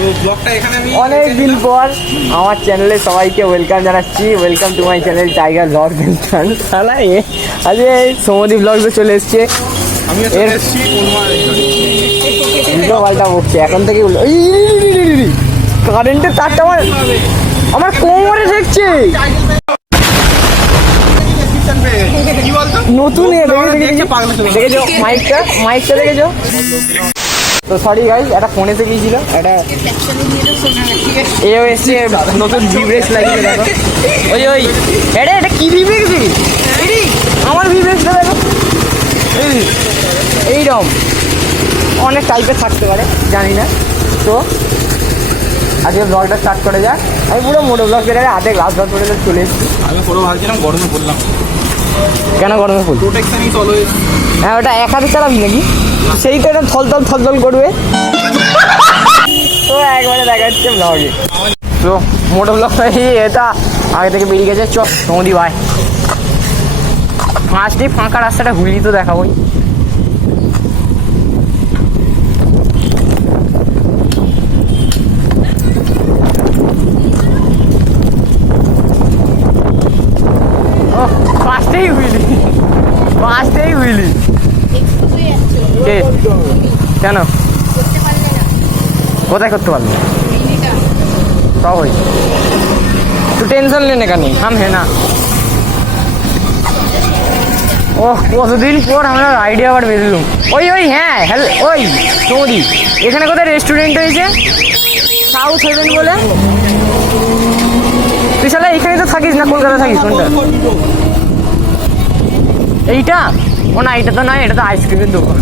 তো ব্লগটা এখানে আমি অনেক দিন পর আমার চ্যানেলে সবাইকে ওয়েলকাম জানাচ্ছি। Welcome to my channel tiger blog. শালা আজকে সমুদ্র ব্লগে চলে এসছে। আমি এসেছি উল্টো পাল্টা বকছে এখন থেকে। কারেন্টের তারটা আমার কোমরে ঠেকছে। নতুন দেখেছো মাইকটা দেখেছো তো? সরি গাইজ, একটা ফোন এসে গিয়েছিল, একটা এও এসছে নতুন ভিব্রেক্স লাগিয়ে। দেখো ওই ওই এটা কি ভিব্রেক্স? আমার ভিব্রেক্সটা দেখো, এইরকম অনেক টাইপের থাকতে পারে জানি না। তো আজকে ব্লগটা স্টার্ট করে যাক। আমি পুরো মোটো ব্লগ করে হাতে গ্লাস ধর করে চলে এসেছি। আমি পুরো ভাবছিলাম গরমে পড়লাম। কেন গরমে ফুল? প্রোটেকশনই চলো। হ্যাঁ, ওটা এক হাতে চালাবি নাকি? সেই তো এটা থল করবে। তো একবারে দেখা যাচ্ছে ব্লগে। তো মোটো ব্লগ এটা আগে থেকে বেরিয়ে গেছে। চল নদী ভাই, ফার্স্টে ফাঁকা রাস্তাটা ঘুরলি তো দেখাবোই। ফার্স্টেই বুঝলি কেন? কোথায় করতে পারবো? সব হই তো টেনশন লেনে কেন, হাম হে না। ও কতদিন পর আমরা আইডিয়া আবার বেরোলাম। ওই ওই হ্যাঁ হ্যালো, ওই তোমাদি এখানে কোথায় রেস্টুরেন্ট হয়েছে? সাউথ হেভেন বলে। তুই শালা এখানে তো থাকিস না, কলকাতা থাকিস? কোনটা এইটা? ও না, এটা তো নয়, এটা তো আইসক্রিমের দোকান।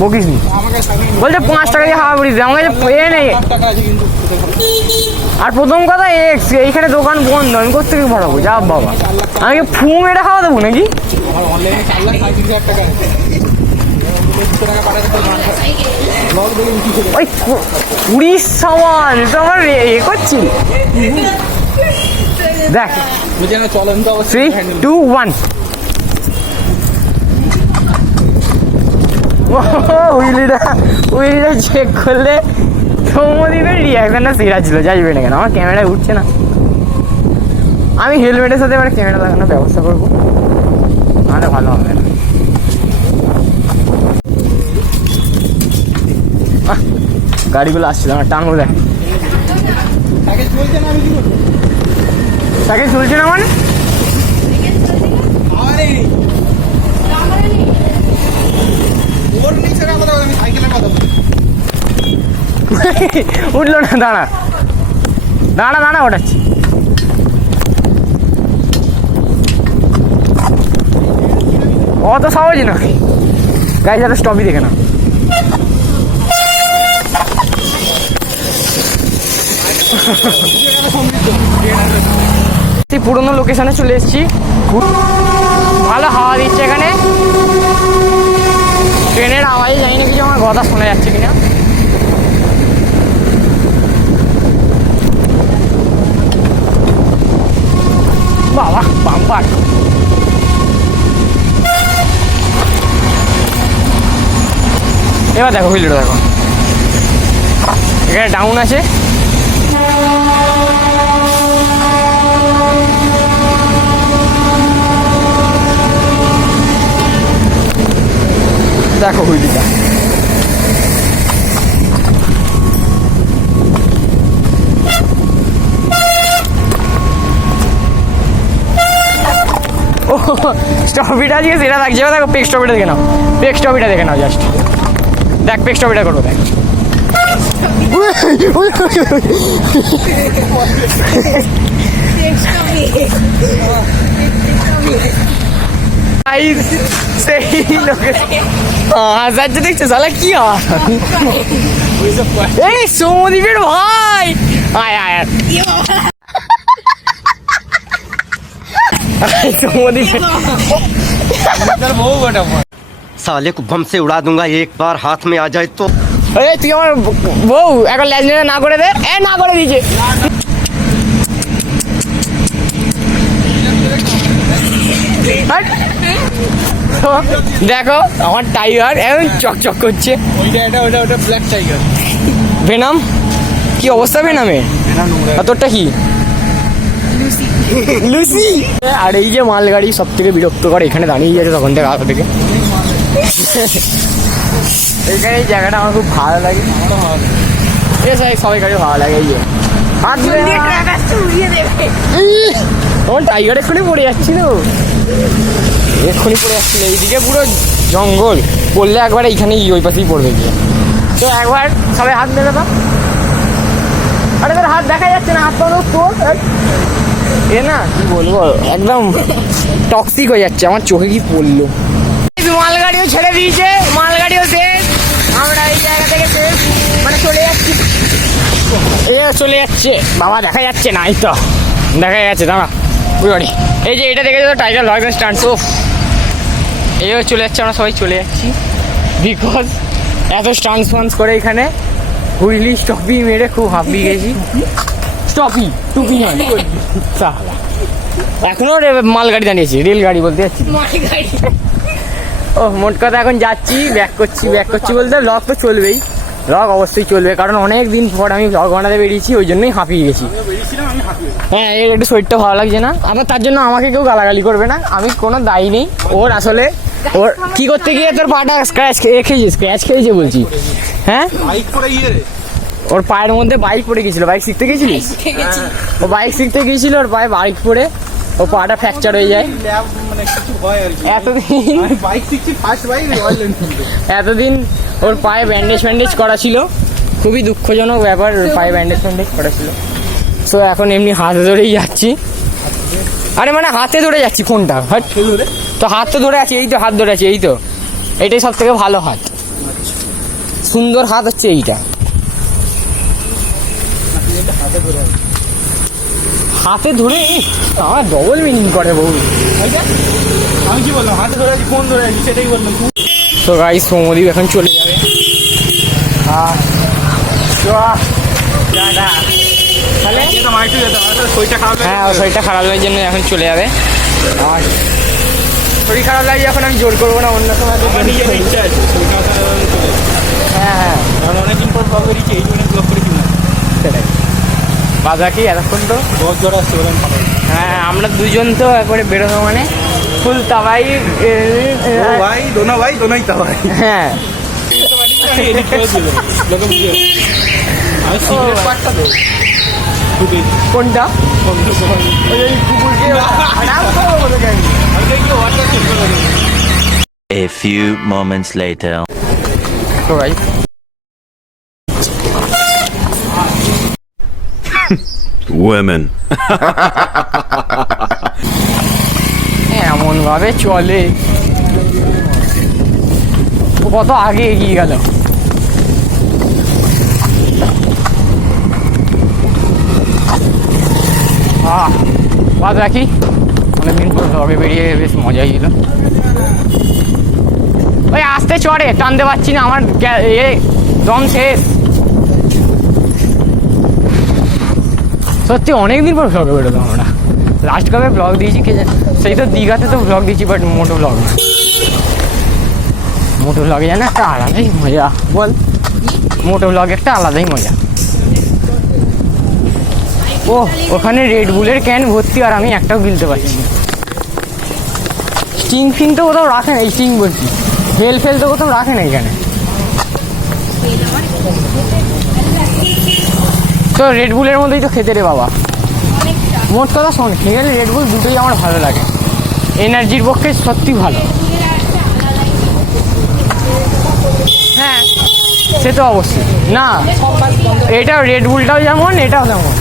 বকিস নি, বলছে 5 টাকা দিয়ে হাওয়া বলিস। আমাকে এ নেই। আর প্রথম কথা এইখানে দোকান বন্ধ, আমি কোথা থেকে ভরাবো? যা বাবা, আমাকে ফু মেরে খাওয়া দেবো নাকি? ওই 20 সামান তো আমার এ করছি। দেখ 3, 2, 1। উইলিটা চেক করলে সৌমদীপের রিয়াকশনটা সেরা ছিল। যাইবে না কেন, আমার ক্যামেরায় উঠছে না। আমি হেলমেটের সাথে এবার ক্যামেরা লাগানোর ব্যবস্থা করবো, নাহলে ভালো হবে না। গাড়িগুলো আসছিল না, টানবো। দেখ সাইকেল চলছে না মানে? উঠলো না, দাঁড়া দাঁড়া দাঁড়া, ওঠাচ্ছি। অত সহজ না, গাড়ি যাতে স্টপই দেখে না। পুরোনো লোকেশনে চলে এসেছি। ভালো হাওয়া দিচ্ছে এখানে, ট্রেনের আওয়াজ জানি না কিছু আমার কথা শোনা যাচ্ছে কিনা। বাবা বাম্পার। এবার দেখো হুইলটা দেখো, এখানে ডাউন আছে। দেখো হুইলটা, ও স্টপিটা দিয়ে সেটা থাকছে। দেখো পেক স্টপিটা দেখে নাও, পেক স্টপিটা দেখে নাও জাস্ট। দেখ পেক স্টপিটা করবো, দেখ। হাজারটা দেখছো সালা কি হয়? এই সৌমদীপের ভাই, আয় আয় সৌমদীপের साले को बम से उड़ा दूंगा एक बार हाथ में आ जाए तो। अरे তুই আমার বউ এখন ল্যাজনেটা না করে দে। এ না করে দিয়েছে। দেখো দেখো আমার টাইগার এখন চকচক করছে। ওটা ব্ল্যাক টাইগার। ভেনাম কি অবস্থা ভেনামের? আর তোরটা কি? লুসি। আর এই যে মালগাড়ি সব থেকে বিরক্তকর, এখানে দাঁড়িয়ে যাচ্ছে তখন থেকে আগে থেকে। এখানে এই জায়গাটা আমার খুব ভালো লাগে। সবাই কাছে ভালো লাগে। এই যে হাত দিলে তোমার টাইগার এক্ষুনি পড়ে যাচ্ছিল, এক্ষুনি পড়ে যাচ্ছিল। এইদিকে পুরো জঙ্গল, পড়লে একবার এইখানেই ওই পাশেই পড়বে গিয়ে। তো একবার সবাই হাত দেবে তো। আরে তোর হাত দেখা যাচ্ছে না, হাত তো তোর এ না কি বলবো, একদম টক্সিক হয়ে যাচ্ছে। আমার চোখে কি পড়লো। মালগাড়িও ছেড়ে দিয়েছে, মালগাড়িও শেষ। আমরা এই জায়গা থেকে শেষ, মানে চলে যাচ্ছি। এ চলে যাচ্ছে বাবা, দেখা যাচ্ছে না। এই তো দেখা যাচ্ছে, দাঁড়া বুঝলি। এই যে এটা দেখে তো টাইগার লয়গঞ্জ স্ট্যান্ড। তো এও চলে যাচ্ছে, আমরা সবাই চলে যাচ্ছি। বিকজ এত স্টান্স ফান্স করে এখানে হুইলি স্টপি মেরে খুব হাঁপিয়ে গেছি। স্টপি টুপি নয়, এখনো মালগাড়ি দাঁড়িয়েছি, রেলগাড়ি বলতে যাচ্ছি। ও মোট কথা এখন যাচ্ছি, ব্যাক করছি বলতে ব্লগ তো চলবেই, ব্লগ অবশ্যই চলবে, কারণ অনেক দিন পর আমি ব্লগ বানাতে বেরিয়েছি, ওই জন্যই হাঁপিয়ে গেছি। হ্যাঁ, এর একটু শরীরটা ভালো লাগছে না। আবার তার জন্য আমাকে কেউ গালাগালি করবে না, আমি কোনো দায়ী নেই। ওর আসলে ওর কি করতে গিয়ে তোর পাটা স্ক্র্যাচ খেয়েছে বলছি। হ্যাঁ, ওর পায়ের মধ্যে বাইক পড়ে গেছিল। বাইক শিখতে গেছিলিস? ও বাইক শিখতে গিয়েছিল, ওর পায়ে বাইক পড়ে ও পাটা ফ্র্যাকচার হয়ে যায়। এতদিন ওর পায়ে ব্যান্ডেজ করা ছিল, খুবই দুঃখজনক ব্যাপার। ওর পায়ে ব্যান্ডেজ করা ছিল। সো এখন এমনি হাতে ধরেই যাচ্ছি। আরে মানে হাতে ধরে যাচ্ছি ফোনটা। তো হাত তো ধরে আছি, এই তো হাত ধরে আছি, এই তো এইটাই সব থেকে ভালো হাত, সুন্দর হাত হচ্ছে এইটা। হাতে ধরে আমার ডবল মিনিং করে বউ। আমি কি বললাম? হাতে ধরে আছি, ফোন ধরে আছি, সেটাই বললাম। তো গাইস সৌমদীপ এখন চলে যাবে। হ্যাঁ, ওর শরীরটা খারাপ হওয়ার জন্য এখন চলে যাবে। আর শরীর খারাপ লাগে এখন আমি জোর করবো না, অন্য সময় ইচ্ছা আছে। হ্যাঁ, অনেকদিন পর ব্লগ বেরিয়েছি, এই জন্য ব্লগ করেছি না। সেটাই বাজাকি এতক্ষণ তো বহুত জ্বর আসছে। হ্যাঁ, আমরা দুজন তো একবারে বেরোনো মানে ফুল তাবাই। ভাই দোনো ভাই দোনোই তা ভাই। হ্যাঁ, কোনটা A few moments later. তো ভাই Women. এমন ভাবে চলে, কত আগে এগিয়ে গেল। বাদ রাখি, অনেকদিন পর ব্লগে বেরিয়ে বেশ মজাই ছিল। ওই আসতে চড়ে টানতে পারছি না, আমার দম শেষ। সত্যি অনেকদিন পর ব্লগে বেরোলাম আমরা। লাস্ট কবে ব্লগ দিয়েছি কে জানে, সেই তো দীঘাতে তো ব্লগ দিয়েছি, বাট মোটো ব্লগ না। মোটো ব্লগে জানে একটা আলাদাই মজা, বল। মোটো ব্লগে একটা আলাদাই মজা। ও ওখানে রেড বুলের ক্যান ভর্তি, আর আমি একটাও গিলতে পারছি না। স্টিং ফিং তো কোথাও রাখে না, স্টিং বলছি, ফেল তো কোথাও রাখে না এখানে। তো রেড বুলের মধ্যেই তো খেতে রে বাবা। মোট কথা শোন, খেয়ে গেলে রেড বুল দুটোই আমার ভালো লাগে, এনার্জির পক্ষে সত্যি ভালো। হ্যাঁ, সে তো অবশ্যই না, এটাও রেড বুলটাও যেমন, এটাও তেমন।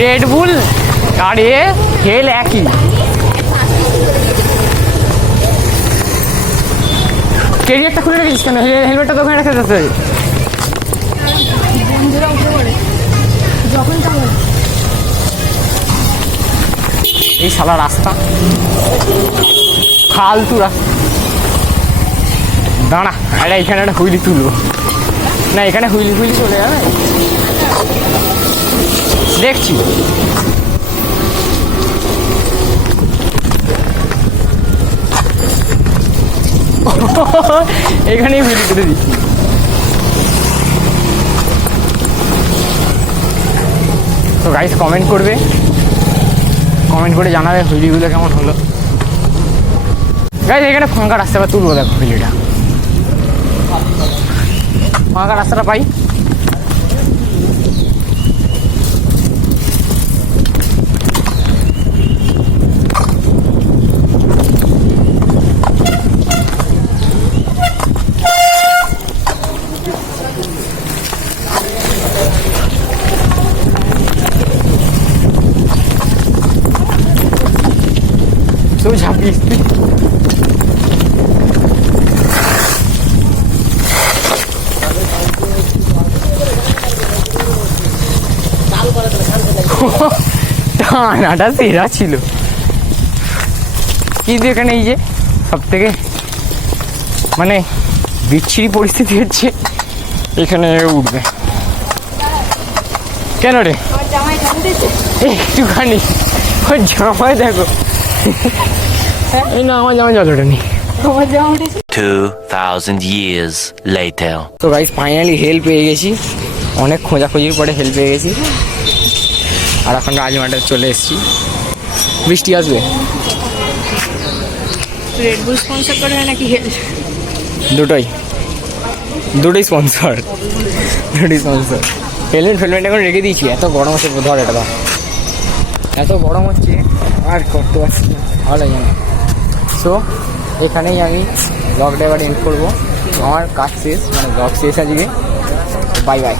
রেড বুল আর এ খেল একই। ক্যারিয়ারটা খুলে রেখেছিস কেন? হেলমেটটা তো ওখানে রেখে যেতে। এই শালা রাস্তা ফালতু রাস্তা। দাঁড়া, আরে এখানে একটা হুইলি তুলবো না, এখানে হুইলি চলে যাবে দেখছি। এখানেই ভিডিও করে দিচ্ছি। তো গাইস কমেন্ট করবে, কমেন্ট করে জানাবে ভিডিওগুলো কেমন হলো। গাইস এখানে ফাঁকা রাস্তা বা তুলবো, দেখো ভিডিওটা ফাঁকা রাস্তাটা পাই। তো ঝাঁপিয়ে টানাটা সেরা ছিল। কিন্তু এখানে এই যে সব থেকে মানে বিচ্ছিরি পরিস্থিতি হচ্ছে, এখানে উঠবে কেন রে? একটুখানি ওর জামাই দেখো, এই না আমার জামাই যতটা নেই। 2,000 years later. তো গাইস ফাইনালি হেল্প পেয়ে গেছি, অনেক খোঁজাখুঁজির পরে হেল্প পেয়ে গেছি। আর এখন রাজমাটায় চলে এসেছি। বৃষ্টি আসবে, রেড বুল স্পন্সর করে নাকি হেল্প? দুটোই স্পন্সর, হেলমেট এখন রেখে দিয়েছি। এত গরম হচ্ছে, ধর এটা ধর, এত গরম হচ্ছে আর করতে পারছি না, ভালো জানি। সো এখানেই আমি ব্লগটা এবার এন্ড করবো। আমার কাজ শেষ, মানে ব্লগ শেষ আজকে। Bye bye.